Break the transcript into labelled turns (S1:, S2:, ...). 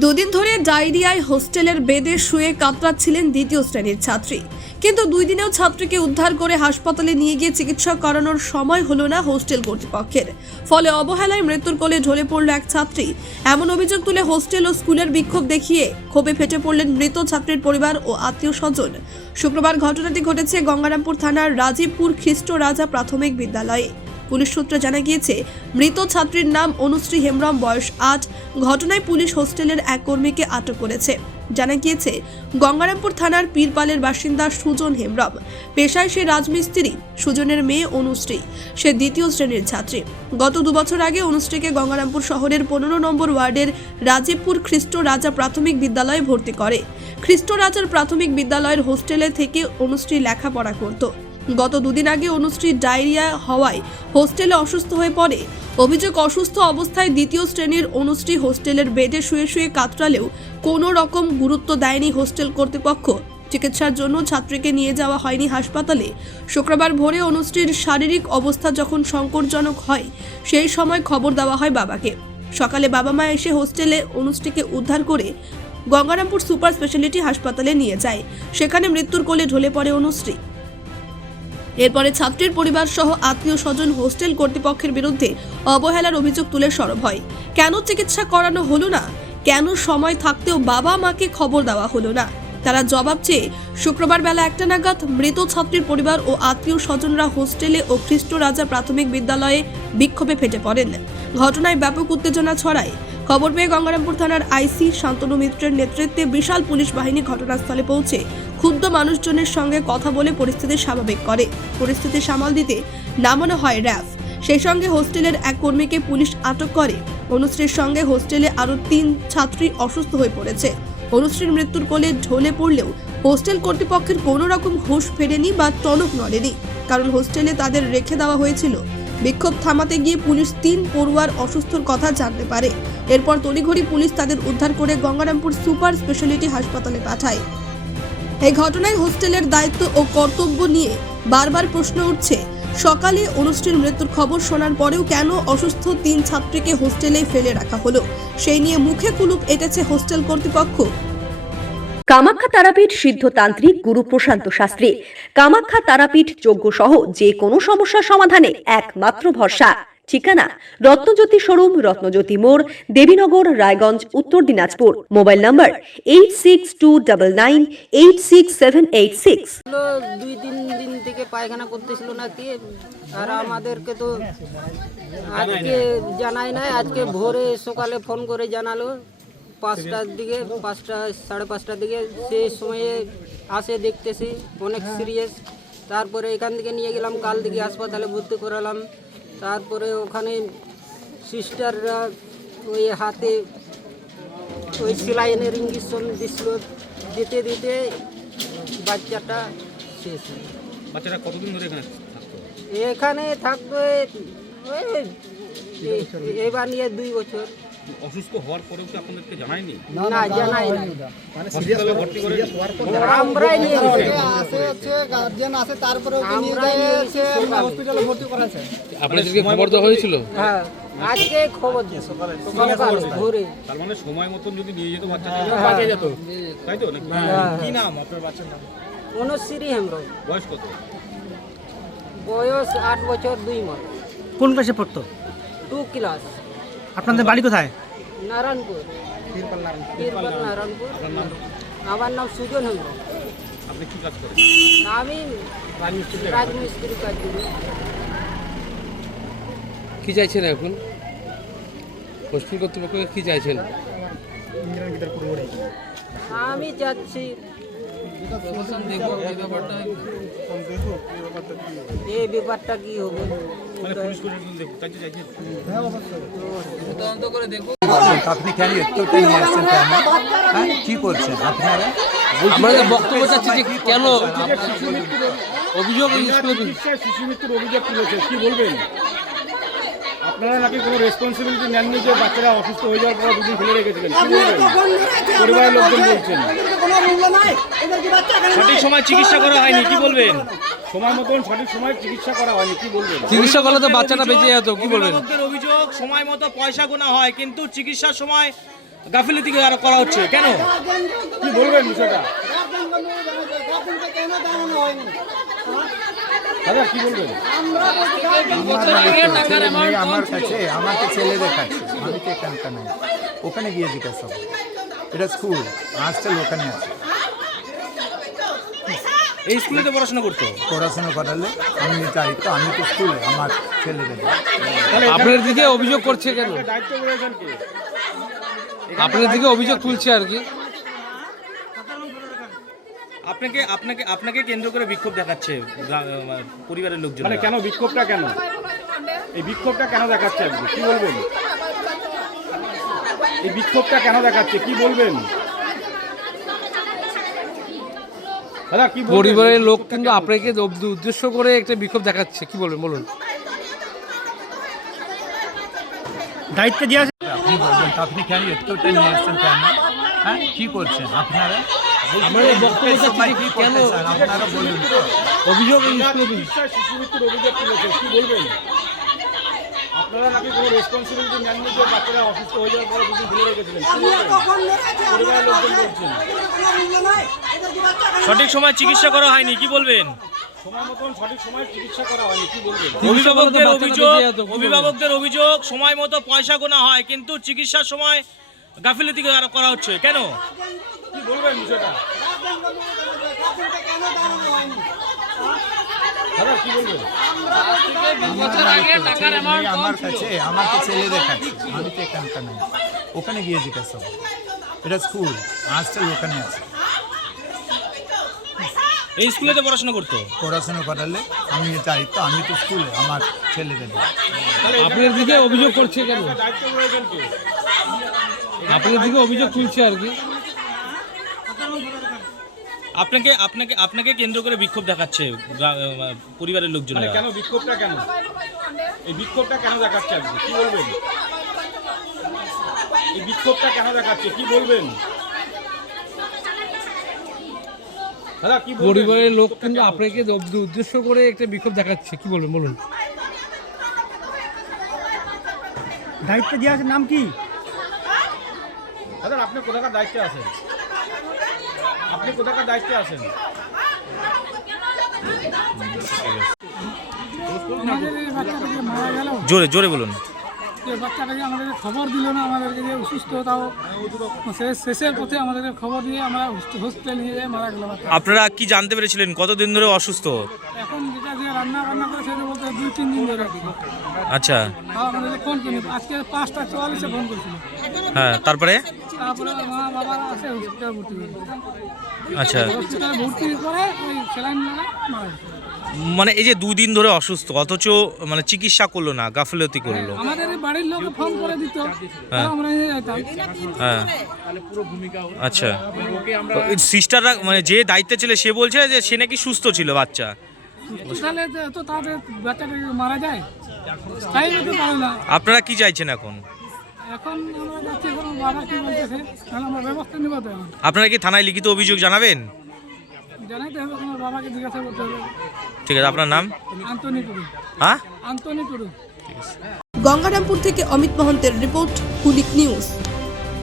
S1: দুদিন ধরে ডায়রিয়ায় হোস্টেলের বেদে শুয়ে কাতরাচ্ছিলেন দ্বিতীয় শ্রেণির ছাত্রী। কিন্তু দুই দিনেও ছাত্রীকে উদ্ধার করে হাসপাতালে নিয়ে গিয়ে চিকিৎসা করানোর সময় হলো না হোস্টেল কর্তৃপক্ষের। ফলে অবহেলায় মৃত্যুর কোলে ঢলে পড়ল এক ছাত্রী। এমন অভিযোগ তুলে হোস্টেল ও স্কুলের বিক্ষোভ দেখিয়ে ক্ষোভে ফেটে পড়লেন মৃত ছাত্রীর পরিবার ও আত্মীয় স্বজন। শুক্রবার ঘটনাটি ঘটেছে গঙ্গারামপুর থানার রাজীবপুর খ্রিস্ট রাজা প্রাথমিক বিদ্যালয়ে। পুলিশ সূত্রে জানা গিয়েছে, মৃত ছাত্রীর নাম অনুশ্রী হেমব্রম বয়স আট। ঘটনায় পুলিশ হোস্টেলের এক কর্মীকে আটক করেছে। জানা গিয়েছে, গঙ্গারামপুর থানার পীরপালের বাসিন্দা সুজন হেমব্রম পেশায় সে রাজমিস্ত্রি, সুজনের মেয়ে অনুশ্রী। সে দ্বিতীয় শ্রেণির ছাত্রী। গত দুবছর আগে অনুশ্রীকে গঙ্গারামপুর শহরের পনেরো নম্বর ওয়ার্ডের রাজীবপুর খ্রিস্ট রাজা প্রাথমিক বিদ্যালয়ে ভর্তি করে। খ্রিস্ট রাজার প্রাথমিক বিদ্যালয়ের হোস্টেলে থেকে অনুশ্রী লেখাপড়া করত। গত দুদিন আগে অনুশ্রী ডায়রিয়া হওয়ায় হোস্টেলে অসুস্থ হয়ে পড়ে। অভিযোগ, অসুস্থ অবস্থায় দ্বিতীয় শ্রেণির অনুশ্রী হোস্টেলের বেডে শুয়ে শুয়ে কাতরালেও কোনো রকম গুরুত্ব দেয়নি হোস্টেল কর্তৃপক্ষ। চিকিৎসার জন্য ছাত্রীকে নিয়ে যাওয়া হয়নি হাসপাতালে। শুক্রবার ভোরে অনুশ্রীর শারীরিক অবস্থা যখন সংকটজনক হয়, সেই সময় খবর দেওয়া হয় বাবাকে। সকালে বাবা মা এসে হোস্টেলে অনুশ্রীকে উদ্ধার করে গঙ্গারামপুর সুপার স্পেশালিটি হাসপাতালে নিয়ে যায়। সেখানে মৃত্যুর কোলে ঢলে পড়ে অনুশ্রী। এরপরে ছাত্রীর পরিবার সহ আত্মীয় স্বজন হোস্টেল কর্তৃপক্ষের বিরুদ্ধে অবহেলার অভিযোগ তুলে সরব হয়। কেন চিকিৎসা করানো হলো না? কেন সময় থাকতেও বাবা মাকে খবর দেওয়া হলো না? তারা জবাব চেয়ে শুক্রবার বেলা একটা নাগাদ মৃত ছাত্রীর পরিবার ও আত্মীয় স্বজনরা হোস্টেলে ও খ্রিস্ট রাজা প্রাথমিক বিদ্যালয়ে বিক্ষোভে ফেটে পড়েন। ঘটনায় ব্যাপক উত্তেজনা ছড়ায়। খবর পেয়ে গঙ্গারামপুর থানার আইসি শান্তনু মিত্রের নেতৃত্বে বিশাল পুলিশ বাহিনী ঘটনাস্থলে পৌঁছে ক্ষুব্ধ মানুষজনের সঙ্গে কথা বলে পরিস্থিতি স্বাভাবিক করে। পরিস্থিতি সামাল দিতে নামানো হয় র্যাফ। সেই সঙ্গে হোস্টেলের এক কর্মীকে পুলিশ আটক করে। অনুশ্রীর সঙ্গে হোস্টেলে আরও তিন ছাত্রী অসুস্থ হয়ে পড়েছে। অনুশ্রীর মৃত্যুর কোলে ঢলে পড়লেও হোস্টেল কর্তৃপক্ষের কোনো রকম হুঁশ ফেরেনি বা টনক নড়েনি। কারণ হোস্টেলে তাদের রেখে দেওয়া হয়েছিল। বিক্ষোভ থামাতে গিয়ে পুলিশ তিন পড়ুয়ার অসুস্থর কথা জানতে পারে। এরপর তড়িঘড়ি পুলিশ তাদের উদ্ধার করে গঙ্গারামপুর সুপার স্পেশালিটি হাসপাতালে পাঠায়। এই ঘটনায় হোস্টেলের দায়িত্ব ও কর্তব্য নিয়ে বারবার প্রশ্ন উঠছে। সকালে অনুষ্ঠির মৃত্যুর খবর শোনার পরেও কেন অসুস্থ তিন ছাত্রীকে হোস্টেলে ফেলে রাখা হলো? সেই নিয়ে মুখে কুলুপ এঁটেছে হোস্টেল কর্তৃপক্ষ।
S2: কামাখ্যা তারাপীঠ সিদ্ধতান্ত্রিক গুরু প্রশান্ত শাস্ত্রী। কামাখ্যা তারাপীঠ যজ্ঞ সহ যে কোনো সমস্যার সমাধানে একমাত্র ভরসা। ঠিকানা রত্নজ্যোতি শোরুম, রত্নজ্যোতি মোড়, Devinagar, Raiganj, Uttar Dinajpur. Mobile number eight six two double nine eight six seven eight six
S3: দুই তিন দিন থেকে পায়খানা করতেছিল না কি, আর আমাদেরকে তো আজকে জানাই নাই, আজকে ভোরে সকালে ফোন করে জানালো, পাঁচটার দিকে, পাঁচটা, সাড়ে পাঁচটার দিকে, সেই সময়ে আসে দেখতেছি, অনেক সিরিয়াস তারপরে এখান থেকে নিয়ে গেলাম, কাল দিকে হাসপাতালে ভর্তি করালাম। তারপরে ওখানে সিস্টাররা ওই হাতে ওই সেলাইনের ইঞ্জেকশন দিছিল দিতে দিতে বাচ্চাটা শেষ হয়ে
S4: বাচ্চাটা কতদিন ধরে এখানে
S3: এখানে থাকবে ওই এবার নিয়ে দুই বছর।
S4: অসুস্থ হওয়ার পরেও কি আপনাদেরকে জানায়নি?
S3: না জানাই না
S4: হসপিটালে ভর্তি করে
S3: আমরাই নিয়ে
S5: আসে হচ্ছে গার্জিয়ান আসে তারপরে ওকে নিয়ে
S3: আমরাই
S5: যায়
S3: নিয়ে
S5: হচ্ছে
S3: গেছি সকালে।
S5: হসপিটালে ভর্তি করাছে।
S6: আপনাদেরকে খবর দেওয়া হয়েছিল?
S3: হ্যাঁ আজকে খবর দিই সকালে ভোরে
S4: তার মানে সময় মতন যদি নিয়ে যেত বাচ্চাটা বাঁচে যেত। তাই তো? নাকি কি নাম আপনার বাচ্চার নাম?
S3: অনুশ্রী হেমব্রম।
S4: বয়স কত?
S3: বয়স আট বছর দুই মাস।
S7: কোন ক্লাসে পড়তো?
S3: Two class.
S7: আপনাদের বাড়ি কোথায়?
S3: নারায়ণপুর। নারায়ণপুর। আমার নাম সুজন
S4: আপনি কি কাজ করেন?
S3: আমি রাজমিস্ত্রি। কাজ করি।
S6: কি চাইছেন এখন? হোস্টেল কর্তৃপক্ষ কি চাইছেন?
S3: আমি যাচ্ছি এই ব্যাপারটা কি হবে?
S4: মানে
S8: আপনি কেন নিয়ে আসছেন হ্যাঁ কি করছেন? আপনারা
S6: আমরা বক্তব্য চাচ্ছি যে কেন অভিযোগ
S4: শিশু মৃত্যুর অভিযোগ তুলেছে কি বলবেন? আপনারা নাকি কোনো রেসপন্সিবিলিটি নেননি যে বাচ্চারা অসুস্থ হয়ে যাওয়ার পর দুদিন ফেলে রেখেছিলেন? পরিবারের লোকজন বলছেন সঠিক সময় চিকিৎসা করা হয়নি কি বলবেন? সময় মতন সঠিক সময় চিকিৎসা করা হয়নি কি বলবেন?
S6: চিকিৎসা করলে তো বাচ্চাটা বেঁচে যেত কি বলবেন?
S9: অভিযোগ সময় মতো পয়সা গোনা হয় কিন্তু চিকিৎসার সময় গাফিলতি আর করা হচ্ছে কেন?
S4: কি বলবেন বিষয়টা?
S5: কেন জানানো হয়নি?
S4: দাদা কি বলবেন?
S8: আমার কাছে আমাকে ছেলে দেখাচ্ছে। আমি তো এখানকার নাই। ওখানে গিয়ে জিজ্ঞাসা করো। এটা স্কুল হাস্টেল ওখানে আছে।
S9: এই স্কুলেতে পড়াশোনা করতো?
S8: পড়াশোনা করালে আমি দায়িত্ব আমি তো স্কুলে আমার ছেলেদের
S6: আপনার দিকে অভিযোগ করছে কেন? আপনার দিকে অভিযোগ তুলছে আর কি?
S9: আপনাকে আপনাকে আপনাকে কেন্দ্র করে বিক্ষোভ দেখাচ্ছে পরিবারের লোকজন
S4: মানে কেন বিক্ষোভটা কেন? এই বিক্ষোভটা কেন দেখাচ্ছে আজকে? কি বলবেন? এই বিক্ষোভটা কেন দেখাচ্ছে? কি বলবেন? দাদা কি
S6: পরিবারের লোক কিন্তু আপনাকে উদ- উদ্দেশ্য করে একটা বিক্ষোভ দেখাচ্ছে। কি বলবেন? বলুন।
S7: দায়িত্ব
S8: আপনি বলবেন তো আপনি কেন এতটা নিয়ে আসছেন কেন? হ্যাঁ কি করছেন আপনারা?
S6: আমার বক্তব্য অভিযোগ এই স্কুলে
S4: চিকিৎসায় শিশু মৃত্যুর অভিযোগ তুলেছে কি বলবেন? আপনারা নাকি কোনো রেসপন্সিবিলিটি নেননি যে বাচ্চারা অসুস্থ হয়ে যাওয়ার পরে দুদিন ফেলে রেখেছিলেন? পরিবারের লোকজন বলছেন।
S9: সঠিক সময় চিকিৎসা করা হয়নি কি বলবেন?
S4: সময় মতন সঠিক সময় চিকিৎসা করা হয়নি কি বলবেন?
S9: অভিভাবকদের অভিযোগ? অভিভাবকদের অভিযোগ সময় মতো পয়সা গোনা হয় কিন্তু চিকিৎসার সময় গাফিলতি আর করা হচ্ছে। কেন?
S4: কি বলবেন বিষয়টা? দাদা কি বলবেন?
S8: মেয়ে আমার কাছে আমাকে ছেলে দেখাচ্ছে আমি তো এখানকার নাই ওখানে গিয়ে জিজ্ঞাসা এটা স্কুল হাস্টেল ওখানে আছে।
S9: এই স্কুলেতে পড়াশোনা করতো?
S8: পড়াশোনা করালে আমি দায়িত্ব আমি তো স্কুলে আমার ছেলেদের
S6: আপনার দিকে অভিযোগ করছে কেন? আপনার দিকে অভিযোগ তুলছে আর কি।
S9: আপনাকে আপনাকে আপনাকে কেন্দ্র করে বিক্ষোভ দেখাচ্ছে পরিবারের লোকজন
S4: মানে কেন বিক্ষোভটা কেন? এই বিক্ষোভটা কেন দেখাচ্ছে আজকে? কি বলবেন? এই বিক্ষোভটা কেন দেখাচ্ছে? কি বলবেন? দাদা কি?
S6: পরিবারের লোক কিন্তু আপনাকে উদ- উদ্দেশ্য করে একটা বিক্ষোভ দেখাচ্ছে। কি বলবেন বলুন।
S7: দায়িত্ব দেওয়া আছে নাম কি?
S4: দাদা আপনি কোথাকার দায়িত্বে আছেন? আপনি কোথাকার দায়িত্বে আছেন?
S9: জোরে জোরে বলুন।
S5: যে বাচ্চাটাকে আমাদেরকে খবর দিল না আমাদেরকে যে অসুস্থতাও শেষ শেষের পথে আমাদেরকে খবর দিয়ে আমরা হসপিটালে নিয়ে যাই মারা গেল
S9: আপনারা কি জানতে পেরেছিলেন? কতদিন ধরে অসুস্থ?
S5: এখন যেটা দিয়ে রান্না বান্না করে সেটা বলতে দুই তিন দিন ধরে
S9: আচ্ছা।
S5: আমাদের ফোন করি আজকে পাঁচটা চুয়াল্লিশে ফোন করেছিল।
S9: হ্যাঁ তারপরে?
S5: তারপরে মা বাবারা আসে হসপিটালে ভর্তি করে
S9: আচ্ছা।
S5: হসপিটালে ভর্তি করে ওই স্যালাইন লাগা মারা
S9: মানে এই যে দুদিন ধরে অসুস্থ অথচ মানে চিকিৎসা করল না গাফিলতি করল।
S5: আমাদের বাড়ির লোক ফোন করে দিত। আমরা
S9: হ্যাঁ। আচ্ছা। সিস্টাররা মানে যে দায়িত্বে ছিল সে বলছে যে সে নাকি সুস্থ ছিল বাচ্চা।
S5: তাহলে তো তাদের বাচ্চাটাকে মারা যায়? তাই না।
S9: আপনারা কি চাইছেন এখন? আপনারা কি থানায় লিখিত অভিযোগ জানাবেন?
S5: জানাইতে হবে তোমার বাবাকে জিজ্ঞাসা করতে হবে।
S9: ঠিক আছে আপনার নাম?
S5: আন্তনি
S9: হ্যাঁ?
S1: গঙ্গারামপুর থেকে অমিত মহন্তের রিপোর্ট কুলিক নিউজ।